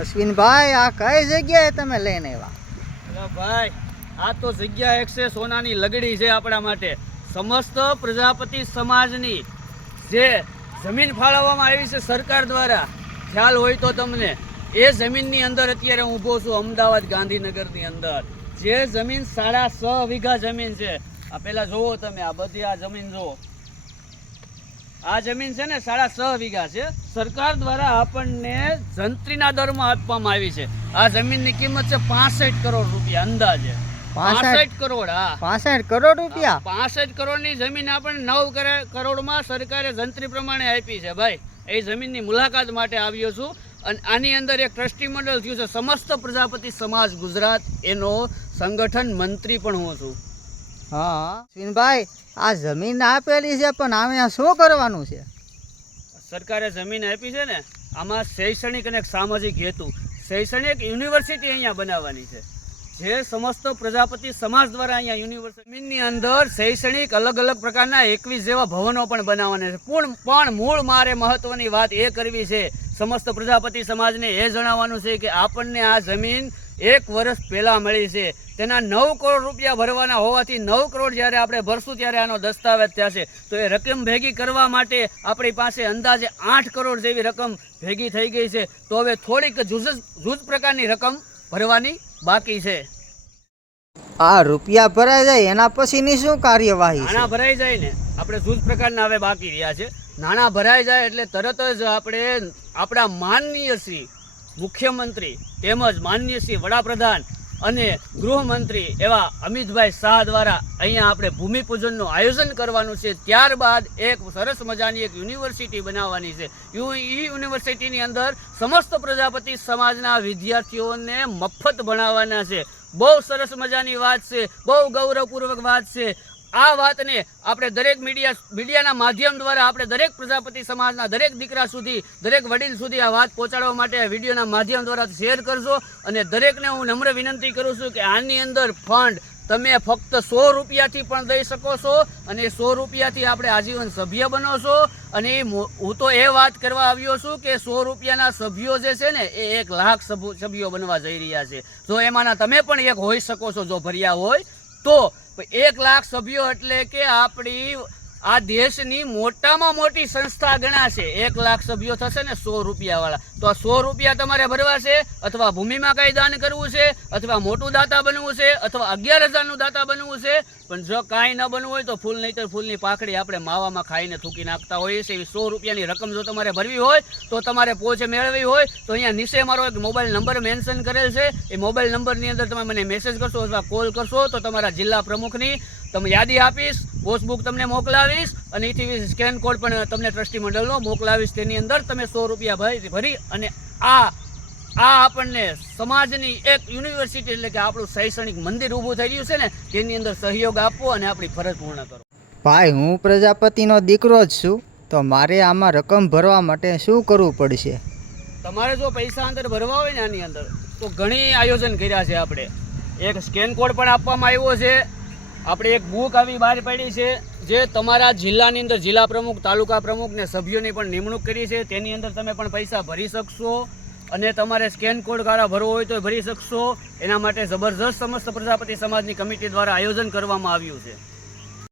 અશ્વિનભાઈ, આ કઈ જગ્યાએ તમે લઈને આવ્યા? ભાઈ, આ તો જગ્યા એક છે સોનાની લગડી છે આપણા માટે. સમસ્ત પ્રજાપતિ સમાજની જે જમીન ફાળવવામાં આવી છે સરકાર દ્વારા, ખ્યાલ હોય તો તમને, એ જમીનની અંદર અત્યારે હું ઊભો છું અમદાવાદ ગાંધીનગરની અંદર. જે જમીન 6.5 વીઘા જમીન છે. આ પેલા જોવો તમે, આ બધી આ જમીન જોવો. આ જમીન છે ને 6.5 વીઘા છે. સરકાર દ્વારા આપણને જંત્રીના દરમાં આપવામાં આવી છે. આ જમીનની કિંમત છે 65 કરોડ રૂપિયા અંદાજે. 65 કરોડ. હા, 65 કરોડ રૂપિયા. 65 કરોડની જમીન આપણને 9 કરોડમાં સરકારે જંત્રી પ્રમાણે આપી છે. ભાઈ, એ જમીનની મુલાકાત માટે આવ્યો છું. અને આની અંદર એક ટ્રસ્ટી મંડળ થયું છે સમસ્ત પ્રજાપતિ સમાજ ગુજરાત, એનો સંગઠન મંત્રી પણ હું છું. હા અશ્વિનભાઈ, આ જમીન આપેલી છે પણ આમે શું કરવાનું છે? સરકારે જમીન આપી છે ને, આમાં શૈક્ષણિક અને સામાજિક હેતુ, શૈક્ષણિક યુનિવર્સિટી અહીંયા બનાવવાની છે. જે સમસ્ત પ્રજાપતિ સમાજ દ્વારા અહીંયા યુનિવર્સિટી જમીનની અંદર શૈક્ષણિક અલગ અલગ પ્રકારના 21 જેવા ભવનો પણ બનાવવાના છે. પણ મૂળ મારે મહત્વની વાત એ કરવી છે સમસ્ત પ્રજાપતિ સમાજને, એ જણાવવાનું છે કે આપણને આ જમીન 1 વર્ષ પહેલા મળી છે. તેના 9 કરોડ રૂપિયા ભરવાના હોવાથી 9 કરોડ જ્યારે આપણે ભરશું ત્યારે આનો દસ્તાવેજ થશે. તો એ રકમ ભેગી કરવા માટે આપણી પાસે અંદાજે 8 કરોડ જેવી રકમ ભેગી થઈ ગઈ છે. તો હવે થોડીક જુજ પ્રકારની રકમ ભરવાની બાકી છે. આ રૂપિયા ભરાઈ જાય એના પછીની શું કાર્યવાહી? નાણાં ભરાઈ જાય ને, આપણે જુજ પ્રકારના હવે બાકી રહ્યા છે. નાણાં ભરાઈ જાય એટલે તરત જ આપણે આપણા માનનીય શ્રી મુખ્યમંત્રી તેમજ માનનીય શ્રી વડાપ્રધાન અને ગૃહમંત્રી એવા અમિતભાઈ શાહ દ્વારા અહીંયા આપણે ભૂમિપૂજનનું આયોજન કરવાનું છે. ત્યારબાદ એક સરસ મજાની એક યુનિવર્સિટી બનાવવાની છે. એ યુનિવર્સિટીની અંદર સમસ્ત પ્રજાપતિ સમાજના વિદ્યાર્થીઓને મફત ભણાવવાના છે. બહુ સરસ મજાની વાત છે, બહુ ગૌરવપૂર્વક વાત છે. આ વાતને આપણે દરેક મીડિયાના માધ્યમ દ્વારા આપણે દરેક પ્રજાપતિ સમાજના દરેક દીકરા સુધી, દરેક વડીલ સુધી આ વાત પહોંચાડવા માટે વિડીયોના માધ્યમ દ્વારા શેર કરજો. અને દરેકને હું નમ્ર વિનંતી કરું છું કે આની અંદર ફંડ તમે ફક્ત 100 રૂપિયાથી પણ દઈ શકો છો. અને 100 રૂપિયાથી આપણે આજીવન સભ્ય બનો છો. અને હું તો એ વાત કરવા આવ્યો છું કે 100 રૂપિયાના સભ્યો જે છે ને, એ 1 લાખ સભ્યો બનવા જઈ રહ્યા છે. જો એમાંના તમે પણ એક હોઈ શકો છો, જો ભર્યા હોય તો. 1 લાખ સભ્યો એટલે કે આપણી આ દેશની મોટામાં મોટી સંસ્થા ગણાશે. 1 લાખ સભ્યો થશે ને 100 રૂપિયાવાળા. તો આ 100 રૂપિયા તમારે ભરવા છે, અથવા ભૂમિમાં કંઈ દાન કરવું છે, અથવા મોટું દાતા બનવું છે, અથવા 11,000નું દાતા બનવું છે. પણ જો કાંઈ ન બનવું હોય તો ફૂલ નહીં તો ફૂલની પાખડી આપણે માવામાં ખાઈને થૂકી નાખતા હોઈએ છીએ. એવી 100 રૂપિયાની રકમ જો તમારે ભરવી હોય તો તમારે પહોંચે મેળવવી હોય તો અહીંયા નીચે મારો એક મોબાઈલ નંબર મેન્શન કરેલ છે. એ મોબાઈલ નંબરની અંદર તમે મને મેસેજ કરશો અથવા કોલ કરશો તો તમારા જિલ્લા પ્રમુખની તમે યાદી આપીશ, પોસ્ટબુક તમને મોકલાવીશ અને એથી સ્કેન કોડ પણ તમને ટ્રસ્ટી મંડળનો મોકલાવીશ. તેની અંદર તમે 100 રૂપિયા ભરી અને આ આપણને સમાજની એક યુનિવર્સિટી એટલે કે આપણું શૈક્ષણિક મંદિર ઊભું થઈ રહ્યું છે ને, તેની અંદર સહયોગ આપવો અને આપણી ફરજ પૂર્ણ કરો. ભાઈ, હું પ્રજાપતિનો દીકરો જ છું, તો મારે આમાં રકમ ભરવા માટે શું કરવું પડશે? તમારે જો પૈસા અંદર ભરવા હોય ને આની અંદર, તો ઘણી આયોજન કર્યા છે આપણે. એક સ્કેન કોડ પણ આપવામાં આવ્યો છે. આપણે એક બુક આવી બહાર પાડી છે જે તમારા જિલ્લાની અંદર જિલ્લા પ્રમુખ, તાલુકા પ્રમુખ ને સભ્યોની પણ નિમણૂક કરી છે. તેની અંદર તમે પણ પૈસા ભરી શકશો. અને તમારે સ્કેન કોડ દ્વારા ભરવો હોય તો ભરી શકશો. એના માટે જબરજસ્ત સમસ્ત પ્રજાપતિ સમાજની કમિટી દ્વારા આયોજન કરવામાં આવ્યું છે.